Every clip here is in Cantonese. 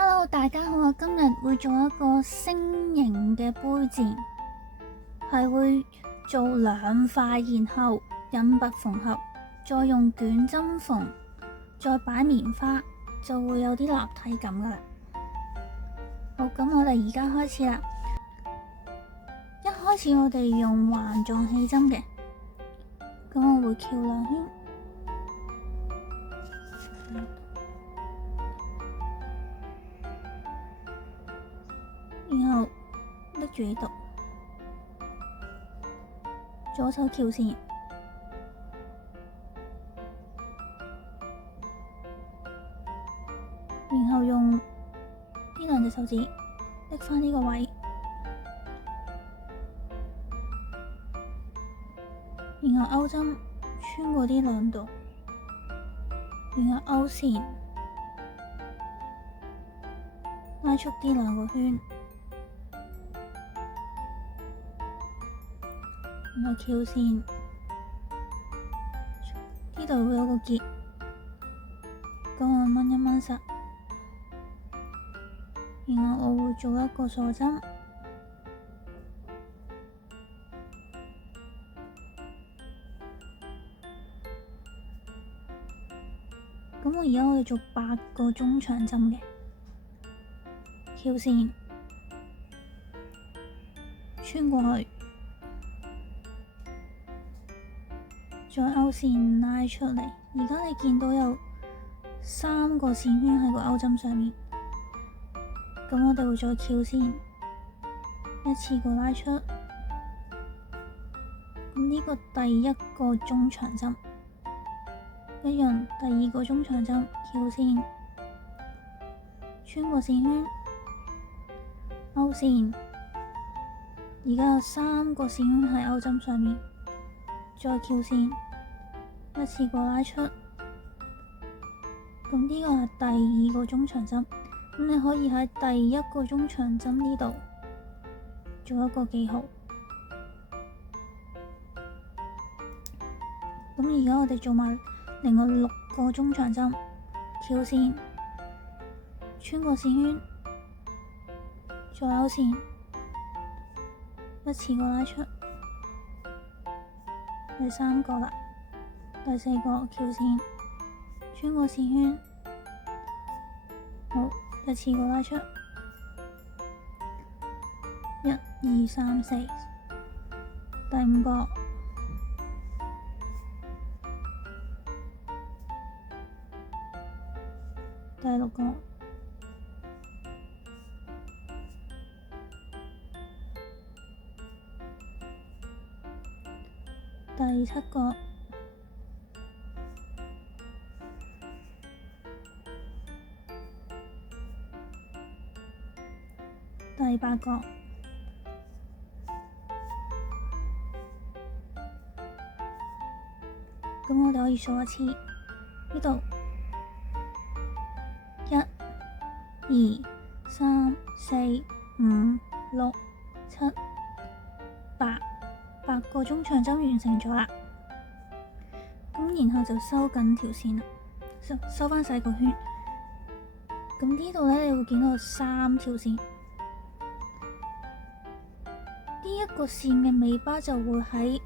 Hello，大家好，我今日會做一個星形嘅杯墊，係會做2塊，然後引拔縫合，再用捲針縫，再擺棉花，就會有啲立體感噶啦。好，咁我哋而家開始啦。一開始我哋用環狀氣針嘅，咁我會翹2圈。然後拎住呢度，左手翹線，然後用呢2隻手指拎返呢個位，然後勾針穿過呢2度，然後勾線，拉出呢2個圈。然後翹線，呢度會有個結，咁我掹一掹實，然後我會做一個鎖針，咁而家我哋做8個中長針嘅，翹線，穿過去。再勾線拉出嚟，而家你見到有3個線圈喺個勾針上面，咁我哋會再翹線，一次過拉出。咁呢個第1個中長針一樣，第2個中長針翹線，穿過線圈，勾線。而家有3個線圈喺勾針上面，再翹線。一次過拉出，咁呢個係第2個中長針，咁你可以喺第1個中長針呢度做一個記號。咁而家我哋做埋另外6個中長針，翹線，穿過線圈，再勾線，一次過拉出，第3個啦。第4個翹線，穿過線圈，好，一次過拉出，1、2、3、4，第5個，第6個，第7個。第8個，咁我哋可以數一次，呢度1、2、3、4、5、6、7、8個中長針完成咗啦。咁然後就收緊條線啦，收返細個圈。咁呢度咧，你會見到有3條線。呢一個線嘅尾巴就會喺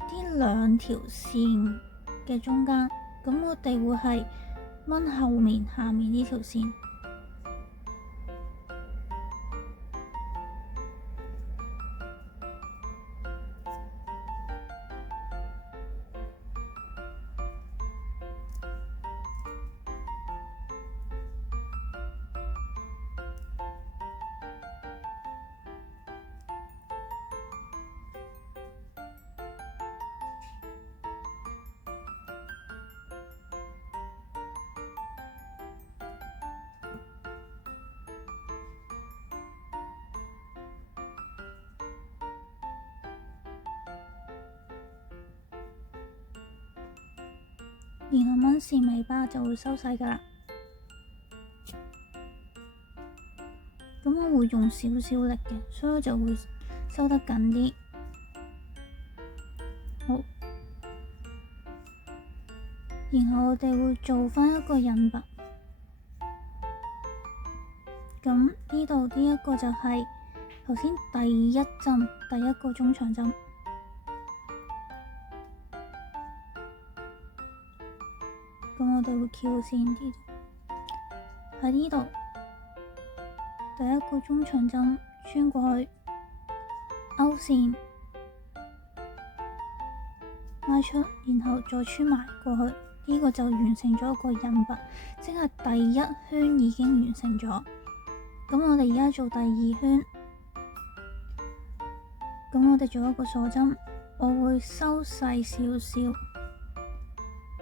呢2條線嘅中間，咁我哋會係掹後面下面呢條線。然後掹線尾巴就會收細㗎喇。咁我會用少少力嘅，所以就會收得緊啲。好，然後我哋會做返一個引拔，咁呢度呢一個就係頭先第一針，第一個中長針。咁我哋會翹線啲喺呢度，第一個中長針穿過去，勾線拉出，然後再穿埋過去，呢個就完成咗一個印拔，即係第一圈已經完成咗。咁我哋而家做第二圈，咁我哋做一個鎖針，我會收細少少，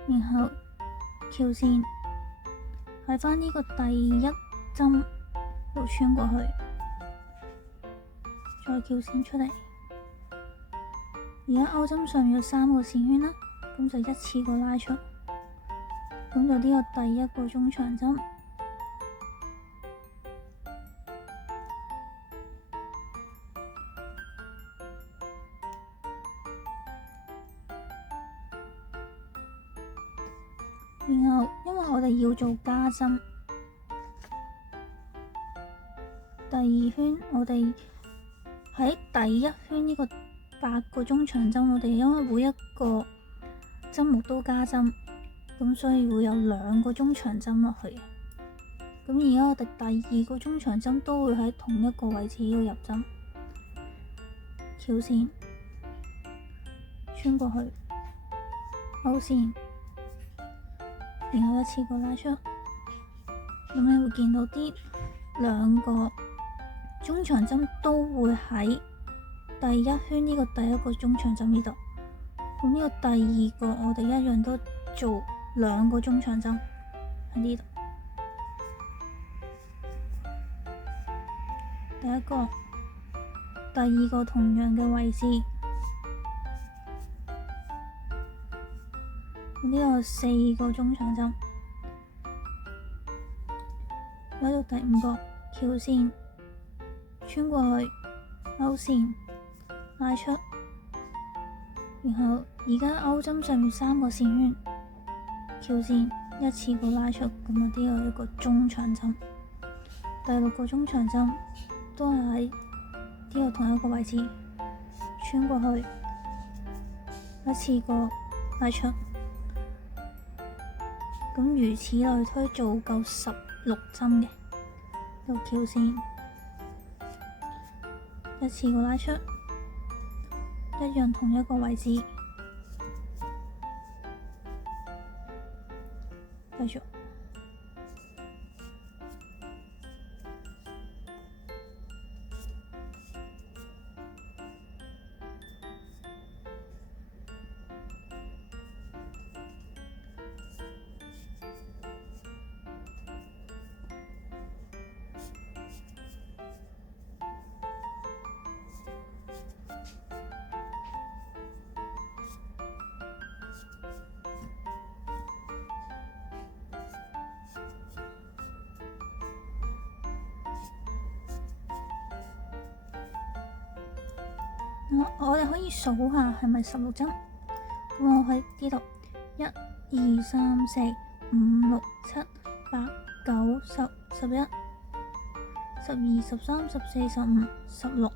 然後翹線喺返呢個第一針度穿過去，再翹線出嚟。而家鈎針上面有3個線圈啦，咁就一次過拉出，咁就呢個第一個中長針。然後因為我哋要做加針，第二圈我哋喺第一圈呢個8個中長針，我哋因為每一個針目都加針，咁所以會有2個中長針落去。咁而家我哋第二個中長針都會喺同一個位置要入針，翹線穿過去，勾線，然後一次過拉出。咁你會見到啲2個中長針都會喺第一圈呢個第一個中長針呢度。咁呢個第二個我哋一樣都做2個中長針喺呢度。第一個、第二個同樣嘅位置。呢個4個中長針，嚟到第5個翹線穿過去，勾線拉出，然後而家鈎針上面3個線圈，翹線一次過拉出，咁我呢個一個中長針。第6個中長針都係喺呢個同一個位置穿過去，一次過拉出。咁如此類推，做夠16針嘅，到翹線，一次過拉出，一樣同一個位置，繼續。我哋可以數下係咪16針。咁我喺呢度1、2、3、4、5、6、7、8、9、10、11、12、13、14、15、16。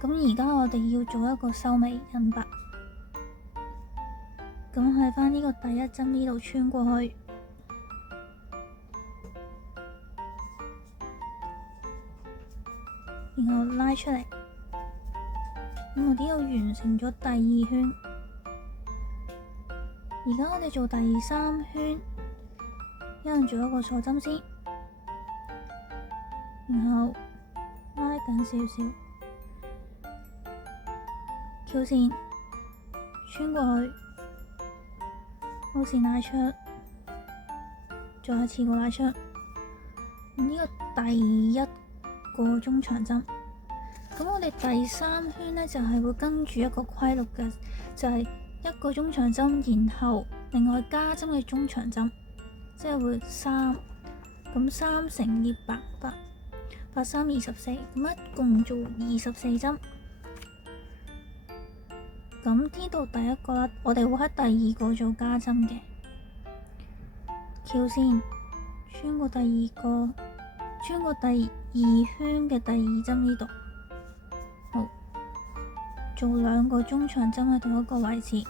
咁而家我哋要做一個收尾印拔。咁喺返呢個第一針呢度穿過去，然後拉出嚟。咁我呢度完成咗第2圈，而家我哋做第3圈，一樣做一個鎖針先，然後拉緊少少，翹線穿過去，勾線拉出，再一次過拉出。呢個第一個中長針。咁我哋第3圈呢，就係會跟住一個規律嘅，就係1個中長針，然後另外加針嘅中長針，即係會3，咁3乘以8，8、3、24，咁一共做24針。咁呢度第一個啦，我哋會喺第2個做加針嘅，翹線穿過第2個，穿過第二圈嘅第二針呢度，好，做2個中長針喺同一個位置，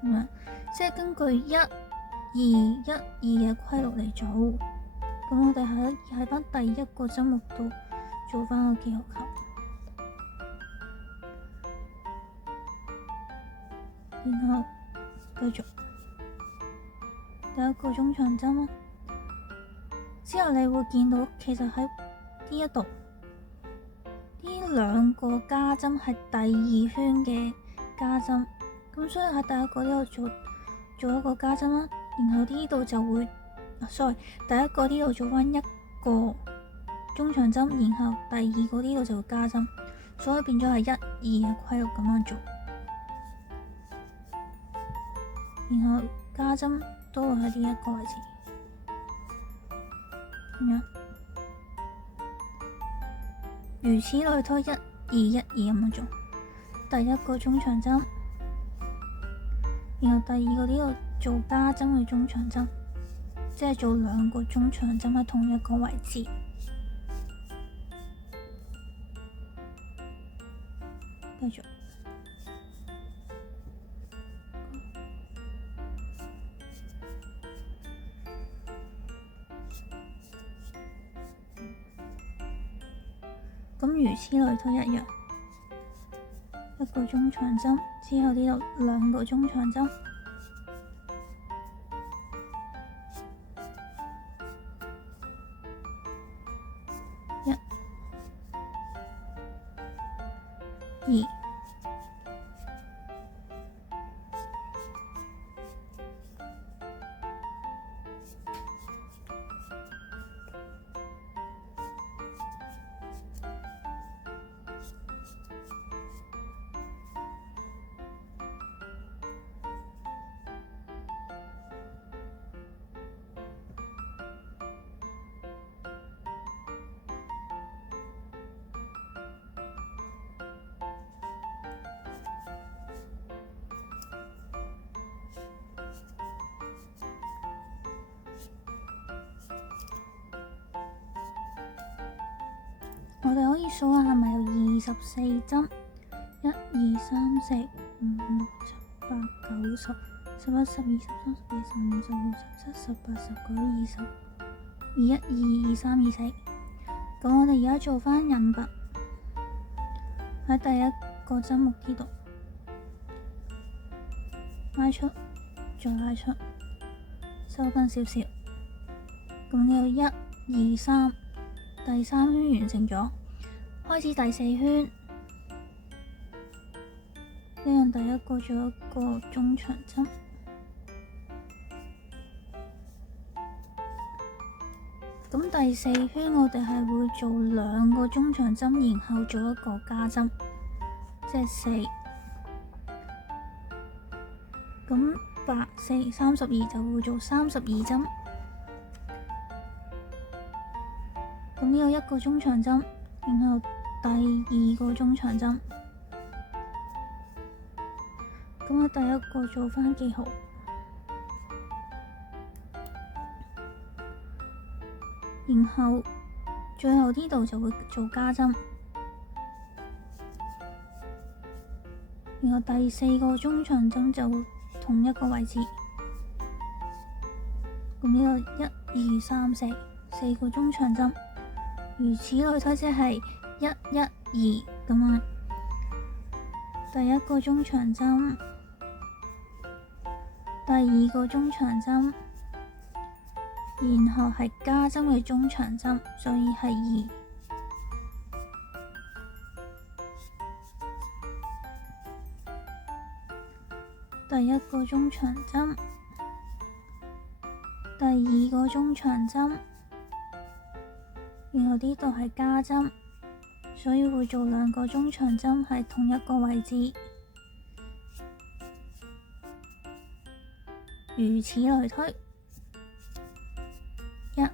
咁樣即係根據1、2、1、2嘅規律嚟做。咁我哋喺翻第一個針目度做翻個記號球，然後繼續第一個中長針啦。之後你會見到其實喺呢一度呢2個加針係第2圈嘅加針，咁所以喺第一個呢度做一個加針啦，然後呢度就會第一個呢度做翻1個中長針，然後第2個呢度就會加針，所以變咗係1、2嘅規律咁樣做，然後加針都會喺呢一個位置，咁樣如此類推，1、2、1、2咁樣做。第一個中長針，然後第2個呢度做加針嘅中長針，即係做2個中長針喺同一個位置。繼續，咁如此類推一樣，1個中長針之後呢度2個中長針。2、我哋可以數下係咪有24針？1、2、3、4、5、6、7、8、9、10、11、12、13、14、15、16、17、18、19、20、21、22、23、24。咁我哋而家做翻引拔，喺第一個針目呢度拉出，再拉出，收緊少少。咁有1、2、3。第3圈完成咗，開始第4圈，一樣第一個做一個中長針，咁第4圈我哋係會做2個中長針，然後做一個加針，即係4，咁8、4、32就會做32針。咁呢個1個中長針，然後第2個中長針，咁我第一個做翻記號，然後最後呢度就會做加針，然後第4個中長針就會同一個位置，咁呢個1、2、3、4，4個中長針。如此類推，即係1、1、2咁樣。第一個中長針，第2個中長針，然後係加針嘅中長針，所以係2。第一個中長針，第2個中長針。然後呢度係加針，所以會做2個中長針喺同一個位置，如此類推。1、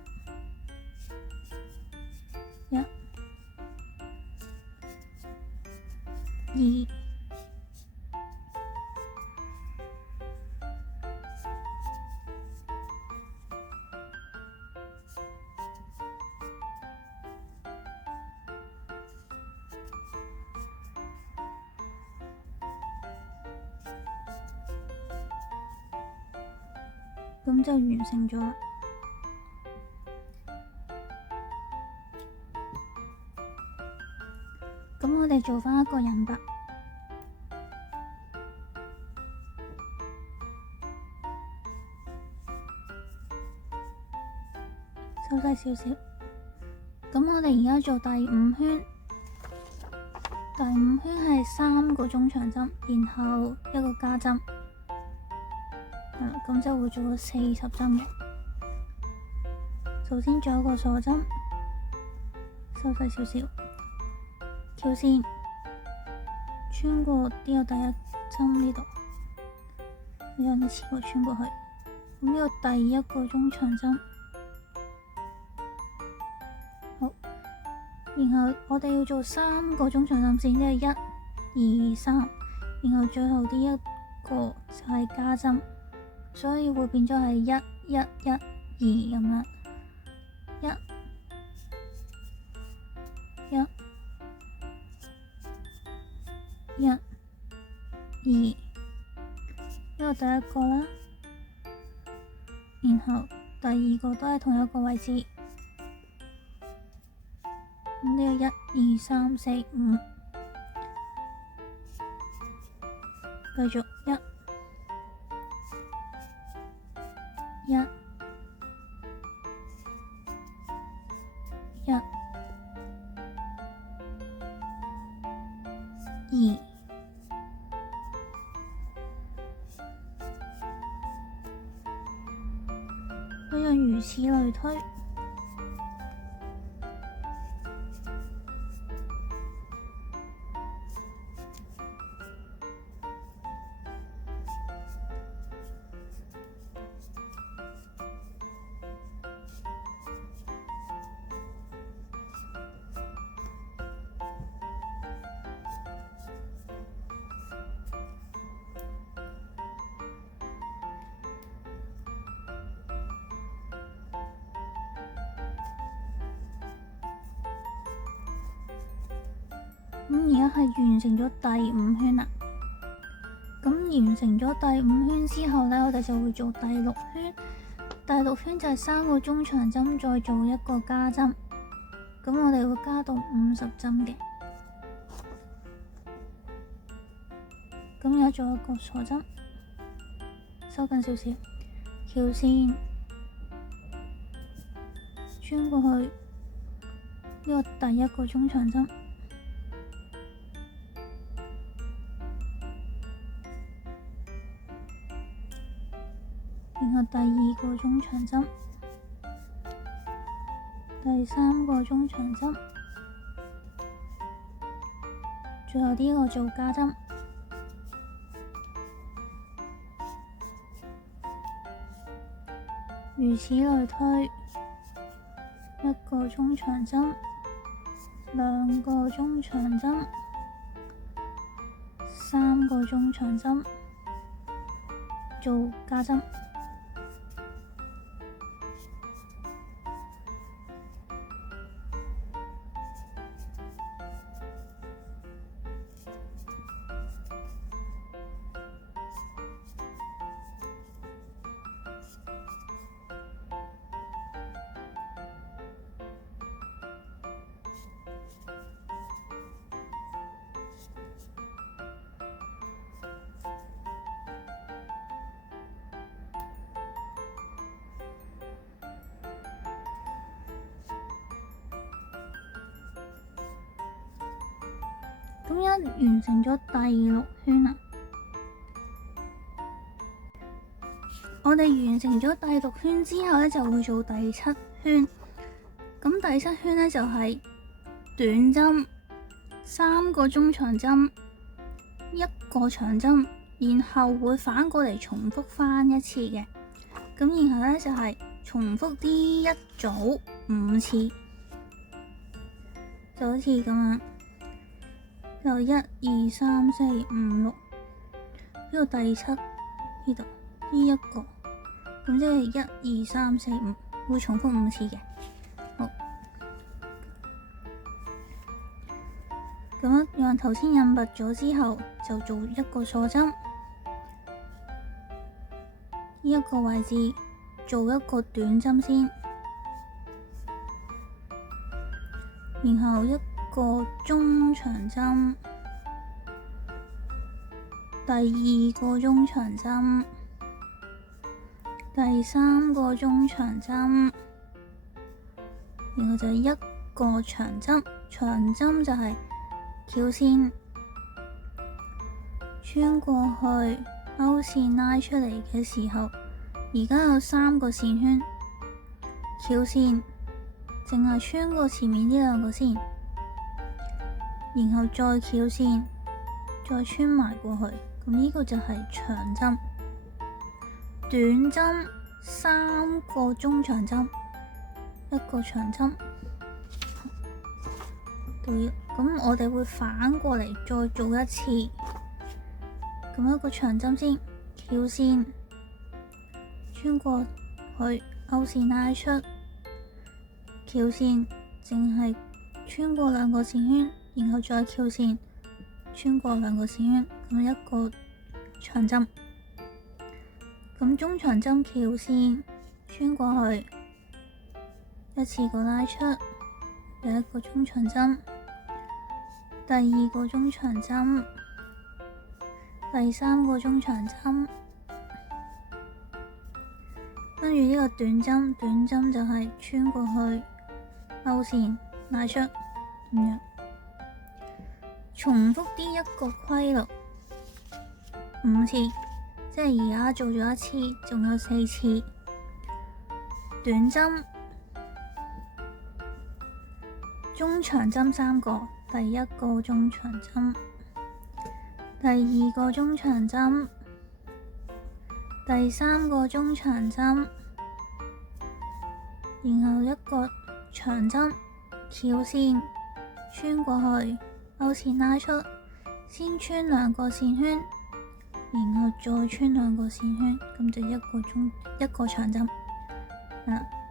2、咁就完成咗啦。咁我哋做返一個人物，收細少少。咁我哋而家做第5圈，第5圈係3個中長針，然後一個加針，咁就會做到40針嘅。首先做一個鎖針，收細少少，翹線穿過呢個第一針呢度，讓你前後穿過去。咁呢個第一個中長針，好，然後我哋要做3個中長針線，即係1、2、3，然後最後呢一個就係加針，所以會變咗係1、1、1、2咁樣。1、1、1、2，呢個第一個啦，然後第二個都係同一個位置。咁呢個1、2、3、4、5，繼續1、1、1、2，一樣如此類推。咁而家係完成咗第5圈啦。咁完成咗第5圈之後呢，我哋就會做第6圈。第6圈就係3個中長針，再做一個加針。咁我哋會加到50針嘅。咁而家做一個鎖針，收緊少少，翹線穿過去呢個第一個中長針。然後第2個中長針，第3個中長針，最後呢個做加針，如此類推，一個中長針，2個中長針，3個中長針，做加針。咁一完成咗第6圈啦，我哋完成咗第6圈之後呢，就會做第7圈。咁第7圈呢，就係短針，3個中長針，1個長針，然後會反過嚟重複翻一次嘅。咁然後呢，就係重複呢一組5次，就好似咁樣。就1、2、3、4、5、6，呢個第7呢度呢一個，咁即係1、2、3、4、5，會重複5次嘅。好，咁樣頭先引拔咗之後，就做一個鎖針，呢一個位置做一個短針先，然後一個中長針，第二個中長針，第三個中長針，然後就係一個長針。長針就係翹線穿過去，勾線拉出嚟嘅時候，而家有3個線圈，翹線淨係穿過前面呢2個先，然後再翹線，再穿埋過去。咁呢個就係長針。短針3個中長針，一個長針。咁我哋會反過嚟再做一次。咁一個長針先，翹線穿過去，勾線拉出，翹線淨係穿過2個線圈，然後再翹線穿過2個線圈，咁一個長針。咁中長針翹線穿過去，一次過拉出，第一個中長針，第二個中長針，第三個中長針，跟住呢個短針，短針就係穿過去，勾線拉出，咁樣重複呢一個規律5次，即係而家做咗1次，仲有4次。短針，中長針3個，第一個中長針，第二個中長針，第三個中長針，然後一個長針，翹線穿過去，勾線拉出，先穿2個線圈，然後再穿2個線圈，咁就一個長針。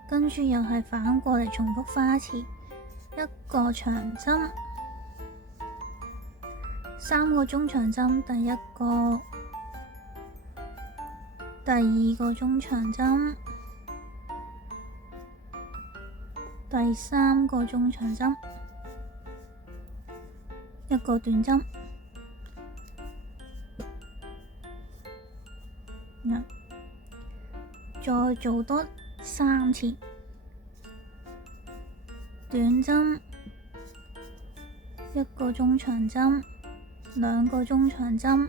跟住又係反過嚟重複翻1次，一個長針，3個中長針，第一個，第二個中長針，第三個中長針，一個短針，再做多3次。短針，一個中長針，2個中長針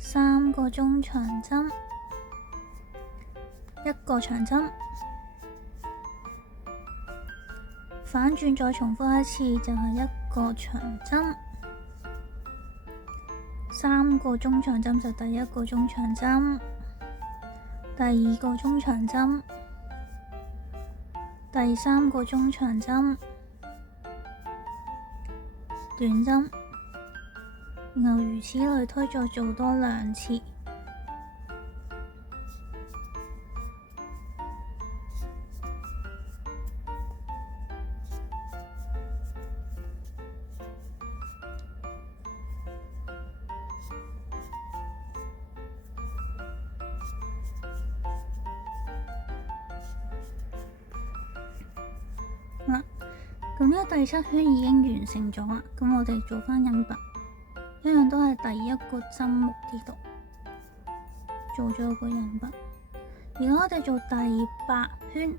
，3個中長針，一個長針，反轉再重複1次，就係一個長針，3個中長針就第一個中長針，第二個中長針，第三個中長針，短針，然後如此類推，再做多2次。咁呢個第7圈已經完成咗啦，咁我哋做翻引拔，一樣都係第一個針目呢度做咗個引拔。而家我哋做第8圈，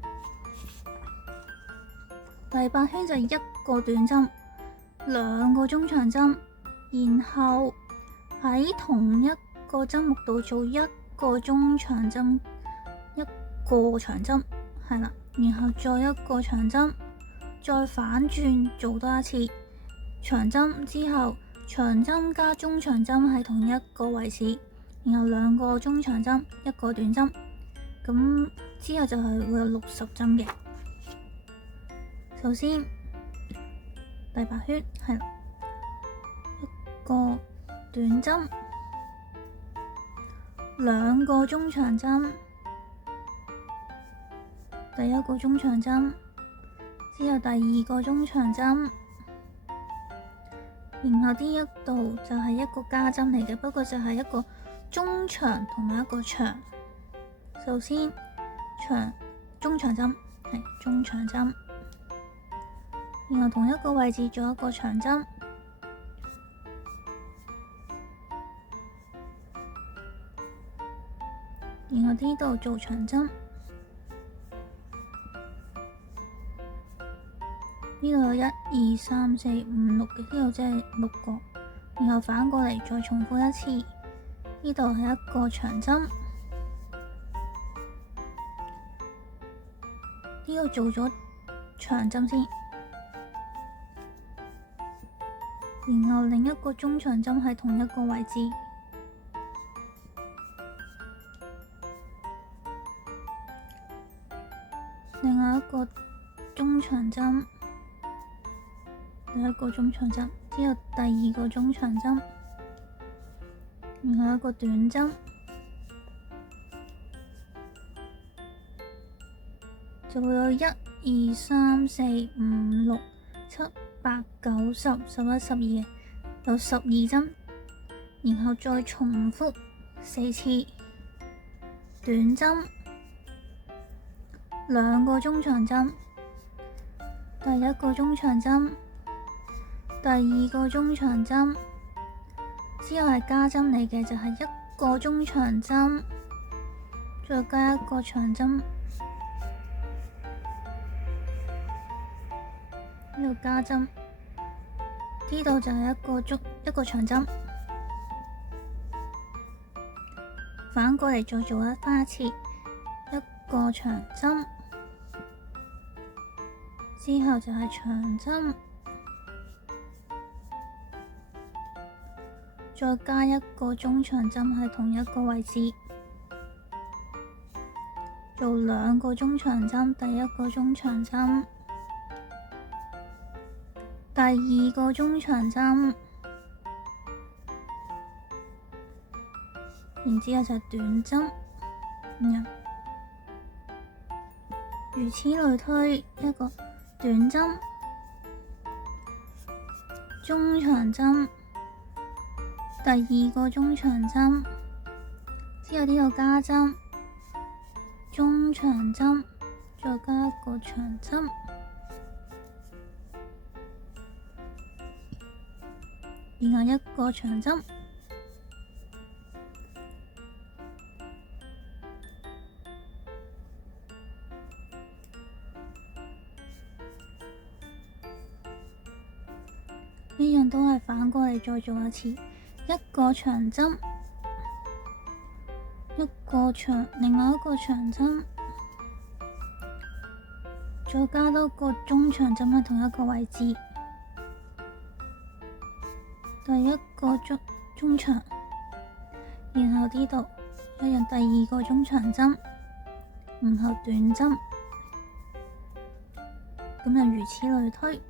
第8圈就係一個短針，2個中長針，然後喺同一個針目度做一個中長針，一個長針，係啦，然後再一個長針。再反轉做多1次長針之後，長針加中長針喺同一個位置，然後2個中長針，一個短針，咁之後就係會有60針嘅。首先第8圈係一個短針，2個中長針，第一個中長針。之後第2個中長針，然後呢一度就係一個加針嚟嘅，不過就係一個中長同埋一個長。首先中長針，係中長針，然後同一個位置做一個長針，然後呢度做長針，呢度有1、2、3、4、5、6嘅，呢度即係6個，然後反過嚟再重複一次，呢度係一個長針，呢度做咗長針先，然後另一個中長針喺同一個位置，另外一個中長針，第一個中長針，之後第二個中長針，然後一個短針，就會有1、2、3、4、5、6、7、8、9、10、11、12，有12針，然後再重複4次短針，兩個中長針，第一個中長針，第二個中長針，之後係加針嚟嘅，就係一個中長針，再加一個長針，呢度加針，呢度就係一個長針，反過嚟再做返一次，一個長針，之後就係長針，再加一個中長針喺同一個位置，做兩個中長針，第一個中長針，第二個中長針，然之後就係短針，如此類推，一個短針，中長針，第二個中長針，之後呢度加針，中長針，再加一個長針，然後一個長針，呢樣都係反過嚟再做一次，一個長針，另外一個長針，再加多個中長針喺同一個位置，第一個中長，然後呢度一樣第二個中長針，然後短針，咁就如此類推。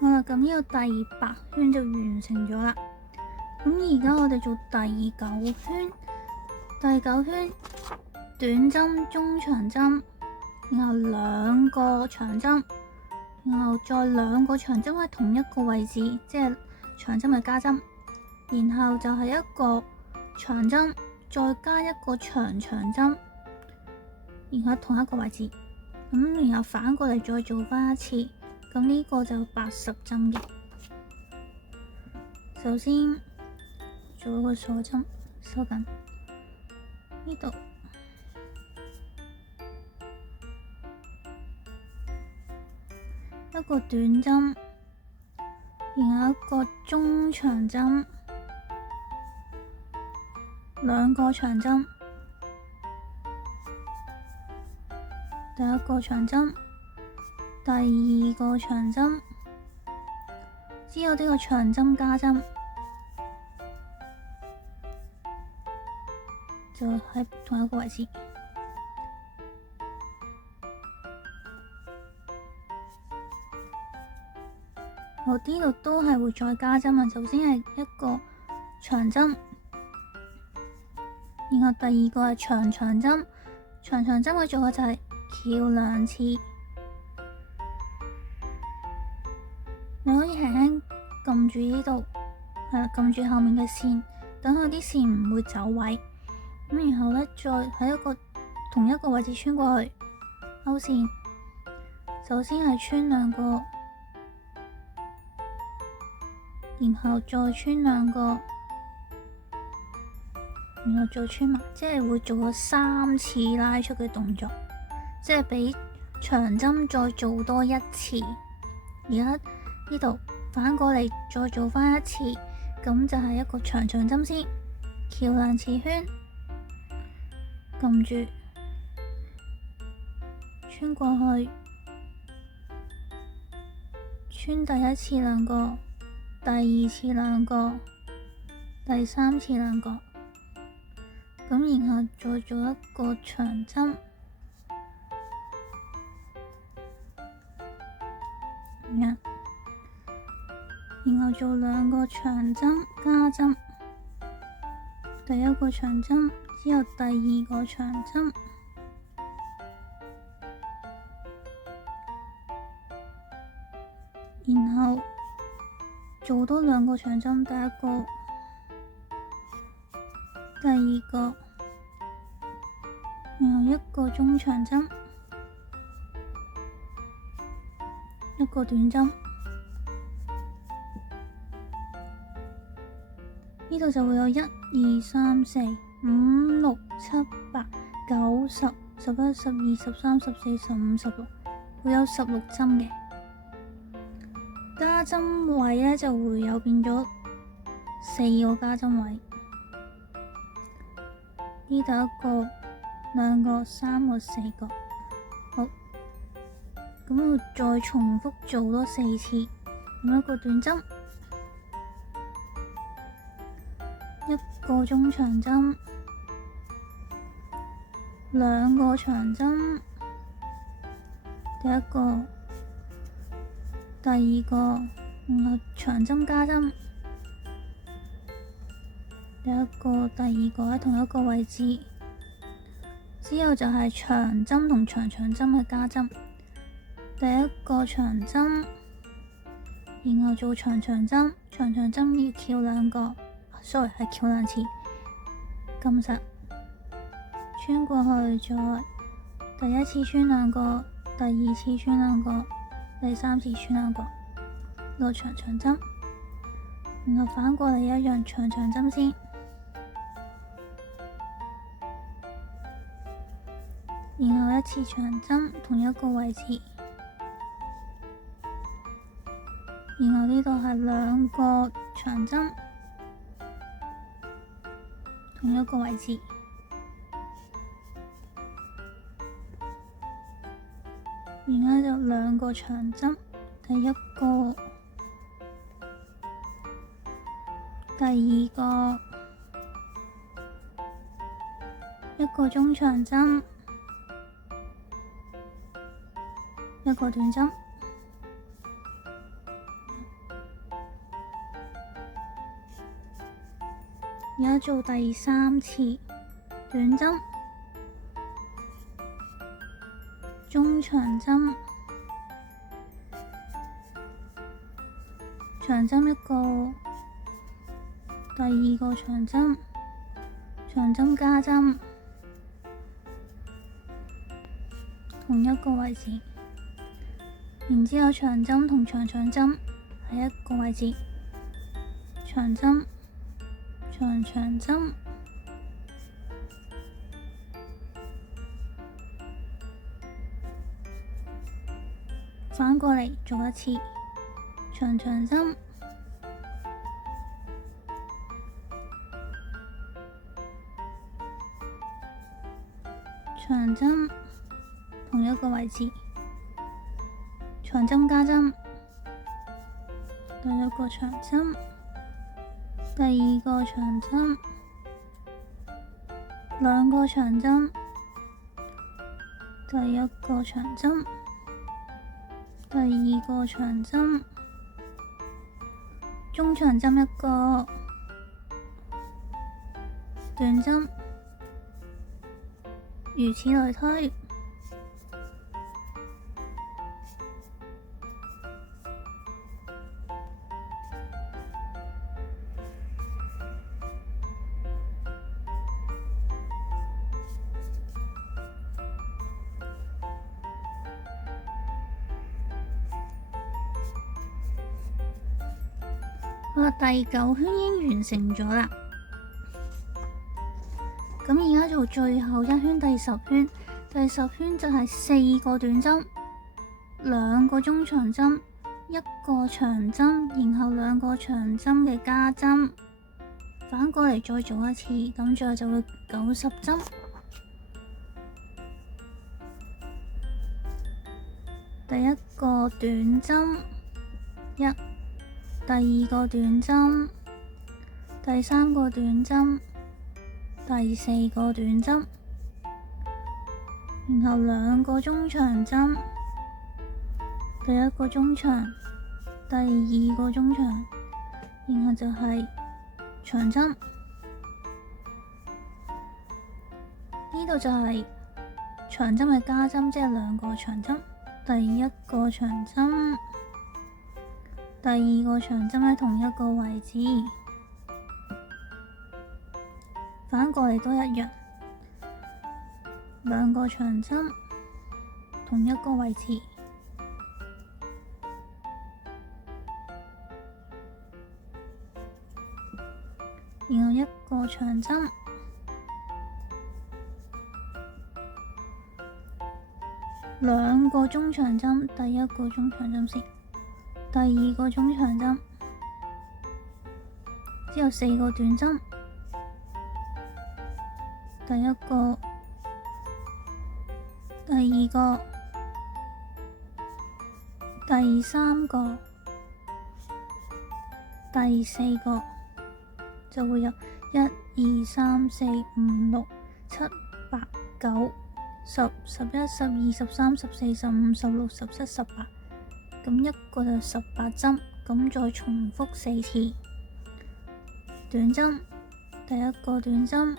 好啦，咁呢個第8圈就完成咗啦。咁而家我哋做第9圈，第9圈短針、中長針，然後兩個長針，然後再兩個長針喺同一個位置，即係長針嘅加針，然後就係一個長針，再加一個長針，然後喺同一個位置，咁然後反過嚟再做返一次。咁呢個就80針嘅。首先做一個鎖針，收緊呢度，一個短針，然後一個中長針，兩個長針，第一個長針，第二個長針，之後呢個長針加針，就喺同一個位置，我呢度都係會再加針啊。首先係一個長針，然後第二個係長針。長針嘅做法就係翹2次，你可以輕輕撳住呢度，撳住後面嘅線，等佢啲線唔會走位。咁然後呢，再喺同一個位置穿過去勾線。首先係穿2個，然後再穿2個，然後再穿埋，即係會做咗3次拉出嘅動作，即係比長針再做多1次。而家呢度反過嚟再做翻1次，咁就係一個長針先，翹2次圈，撳住穿過去，穿第1次2個，第2次2個，第3次2個，咁然後再做一個長針，然後做2個長針加針，第1個長針之後第2個長針，然後做多2個長針，第1個、第2個，然後1個中長針，1個短針，呢度就會有1、2、3、4、5、6、7、8、9、10、11、12、13、14、15、16，會有16針嘅。加針位呢就會有變咗4個加針位，呢度1個、2個、3個、4個。好，咁我再重複做多4次，用1個短針，1個中長針，2個長針，第1個、第2個，然後長針加針，第1個、第2個喺同一個位置，之後就係長針同長針嘅加針，第1個長針，然後做長針，長針要翹2個，sorry 係翹2次，撳實，穿過去，再第1次穿2個，第2次穿2個，第3次穿2個，落長針，然後反過嚟一樣長針先，然後1次長針同一個位置，然後呢度係2個長針同一個位置，然後就2個長針，第1個、第2個，1個中長針，1個短針，而家做第3次短針、中長針、長針1個，第2個長針，長針加針，同一個位置，然之後長針同長針喺一個位置，長針、長針，反過嚟做1次，長針，長針同一個位置，長針加針，第1個長針，第2個長針，2個長針，第1個長針，第2個長針，中長針一個，短針，如此類推。好啦，第9圈已經完成咗啦。咁而家做最後一圈，第10圈。第10圈就係4個短針，2個中長針，1個長針，然後2個長針嘅加針，反過嚟再做一次，咁最後就會90針。第1個短針1，第2個短針，第3個短針，第4個短針，然後2個中長針，第1個中長，第2個中長，然後就係長針。呢度就係長針嘅加針，即係2個長針，第1個長針，第2個長針喺同一個位置，反過嚟都一樣，2個長針，同一個位置，然後1個長針，2個中長針，第1個中長針先，第2個中長針，之後4個短針，第1個，第2個，第3個，第4個，就會有1、2、3、4、5、6、7、8、9、10、11、12、13、14、15、16、17、18，咁一個就18針，咁再重複4次。短針，第1個短針，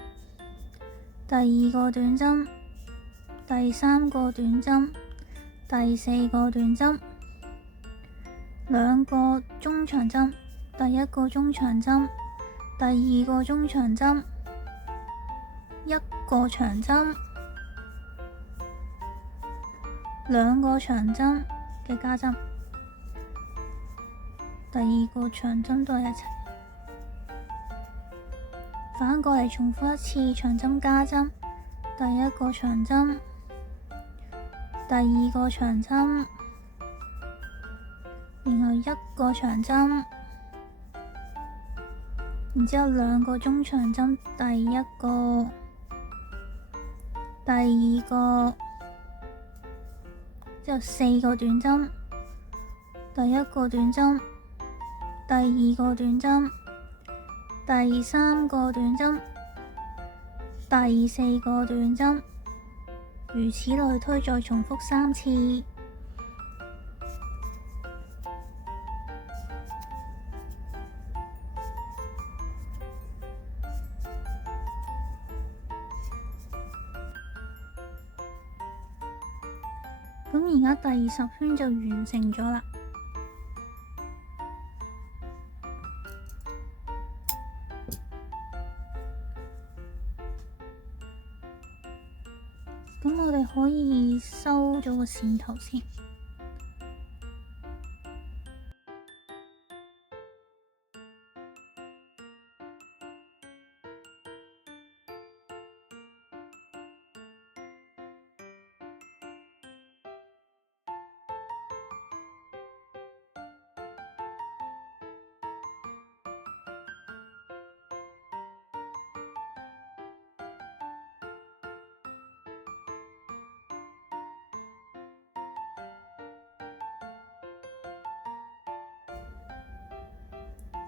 第2個短針，第3個短針，第4個短針，2個中長針，第1個中長針，第2個中長針，1個長針，2個長針嘅加針，第2個長針都係一齊，反過嚟重複一次長針加針，第1個長針，第2個長針，然後1個長針，然之後2個中長針，第1個，第2個，之後4個短針，第1個短針，第2個短針，第3個短針，第4個短針，如此類推，再重複3次。咁而家第10圈就完成咗啦。咁我哋可以收咗個線頭先。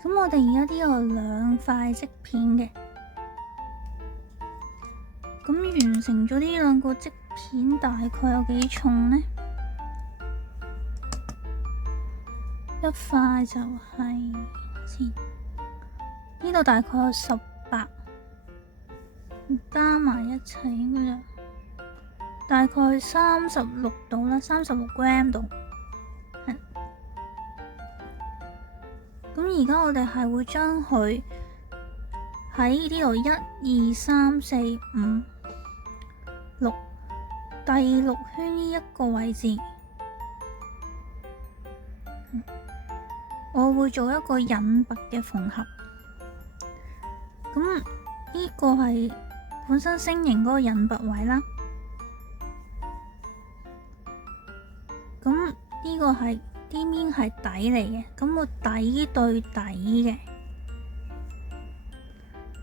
咁我哋而家都有2塊織片嘅，咁完成咗呢2個織片，大概有幾重呢？一塊就係先，呢度大概有18，加埋一齊應該就大概36度啦，36g 度。咁而家我哋係會將佢喺呢度1、2、3、4、5、6第6圈呢一個位置，我會做一個引拔嘅縫合。咁呢個係本身星形嗰個引拔位啦。咁呢個係呢邊係底嚟嘅，咁我底對底嘅。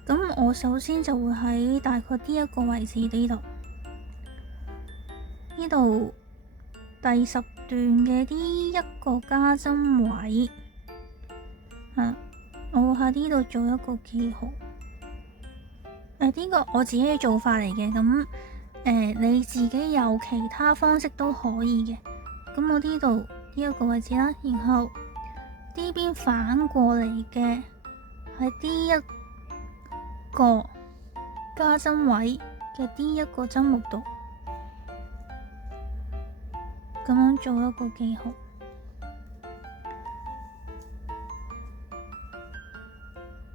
咁我首先就會喺大概呢一個位置呢度，呢度第10段嘅呢一個加針位，我會喺呢度做一個記號。呢個我自己嘅做法嚟嘅，咁你自己有其他方式都可以嘅。咁我呢度呢一個位置啦，然後呢邊反過嚟嘅喺呢一個加針位嘅呢一個針目度，咁樣做一個記號。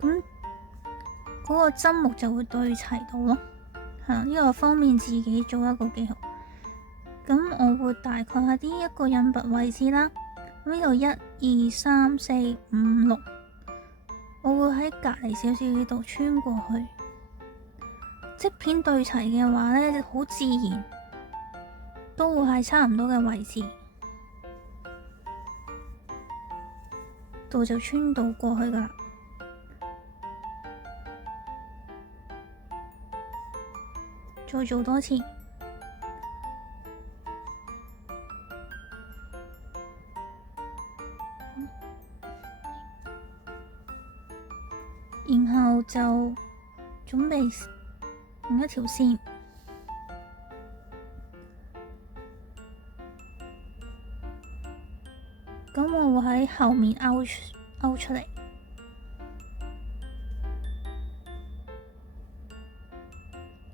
咁嗰個針目就會對齊到咯，呢個方便自己做一個記號。咁我會大概喺呢一個引拔位置啦。咁呢度1、2、3、4、5、6，我會喺隔離少少呢度穿過去。織片對齊嘅話呢，好自然都會喺差唔多嘅位置度就穿到過去噶啦。再做多次，然後就準備另一條線，咁我會喺後面勾出嚟。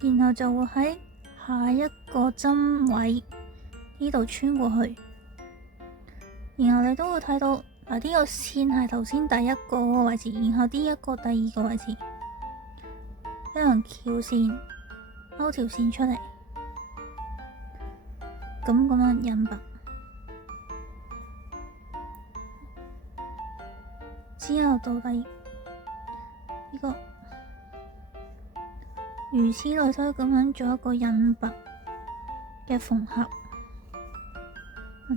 然後就會喺下一個針位呢度穿過去，然後你都會睇到呢個線係頭先第一個嗰個位置，然後呢一個第二個位置，一樣翹線勾條線出嚟，咁樣引拔，之後到底呢個。如此類推咁樣做一個引拔嘅縫合，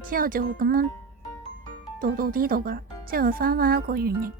之後就會咁樣到呢度噶啦，之後會翻一個圓形。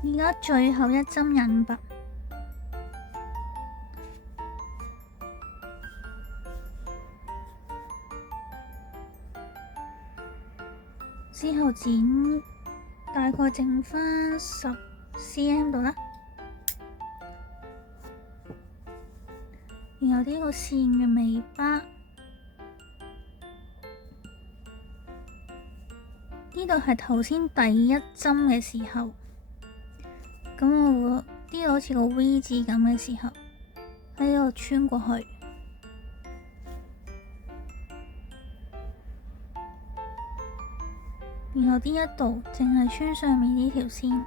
而家最後一針引拔，之後剪大概剩返10cm 度啦，然後呢個線嘅尾巴呢度係頭先第一針嘅時候。咁我會呢度好似個 V 字咁嘅時候，喺度穿過去，然後呢一度淨係穿上面呢條線，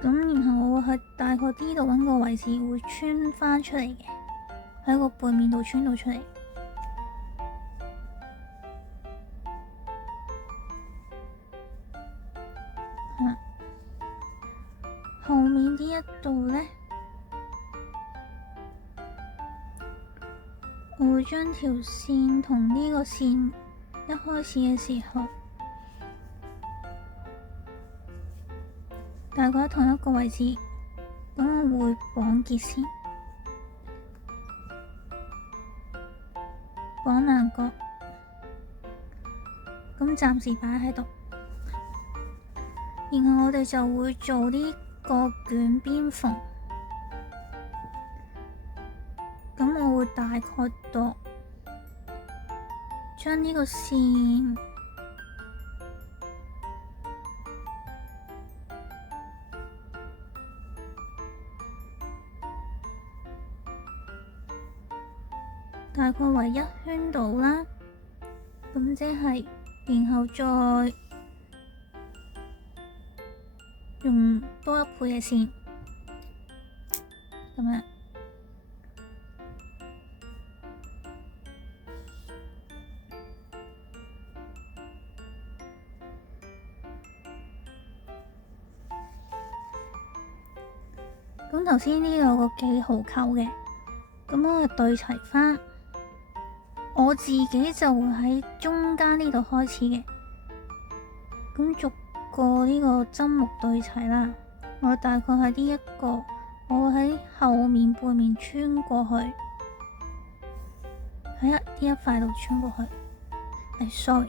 咁然後我會喺大概呢度揾個位置會穿返出嚟嘅，喺個背面度穿到出嚟。後面呢一度呢，我會將條線同呢個線一開始嘅時候概喺同一個位置，咁我會綁結先，綁兩個，咁暫時擺喺度。然後我哋就會做呢個捲邊縫，咁我會大概度將呢個線大概圍一圈度啦，咁即係，然後再用多一倍嘅線，咁樣。咁頭先呢有個幾號扣嘅，咁我就對齊返。我自己就會喺中間呢度開始嘅，咁逐個呢個針目對齊啦。我大概係呢一個，我會喺後面背面穿過去，喺呢一塊度穿過去。sorry，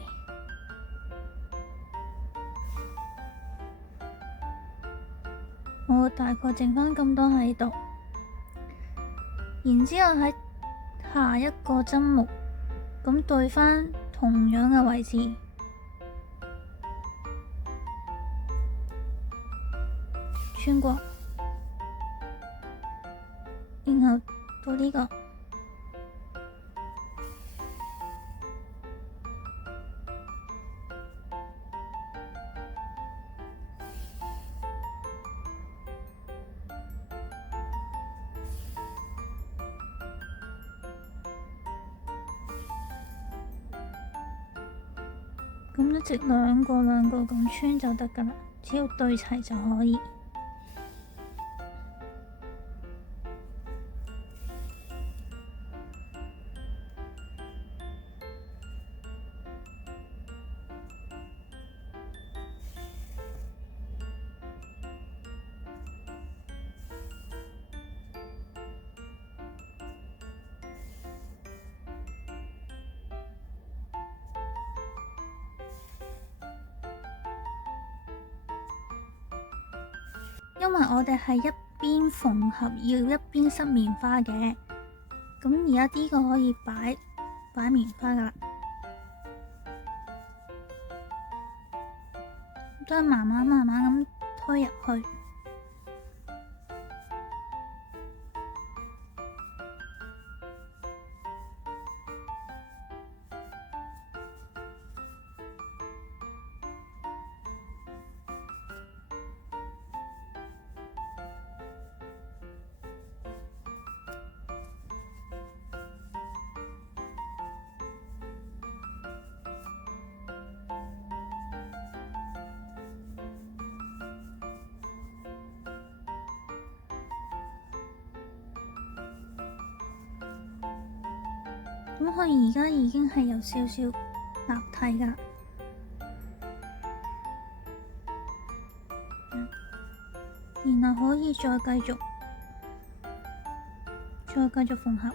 我大概剩返咁多喺度，然之後喺下一個針目，咁對返同樣嘅位置，穿過，然後到呢個，咁一直兩個咁穿就得㗎喇，只要對齊就可以。因為我哋係一邊縫合要一邊塞棉花嘅，咁而家呢個可以擺棉花噶啦，都係慢慢咁推入去。咁佢而家已經係有少少立體噶，然後可以再繼續縫合。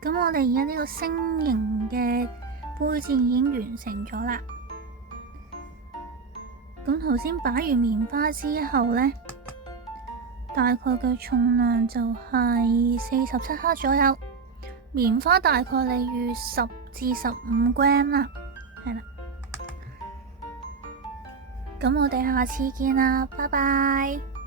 咁我哋而家呢個星形嘅杯墊已經完成咗啦。咁頭先擺完棉花之後呢，大概嘅重量就係47克左右，棉花大概例如10至15 gram 啦，係啦。咁我哋下次見啦，拜拜。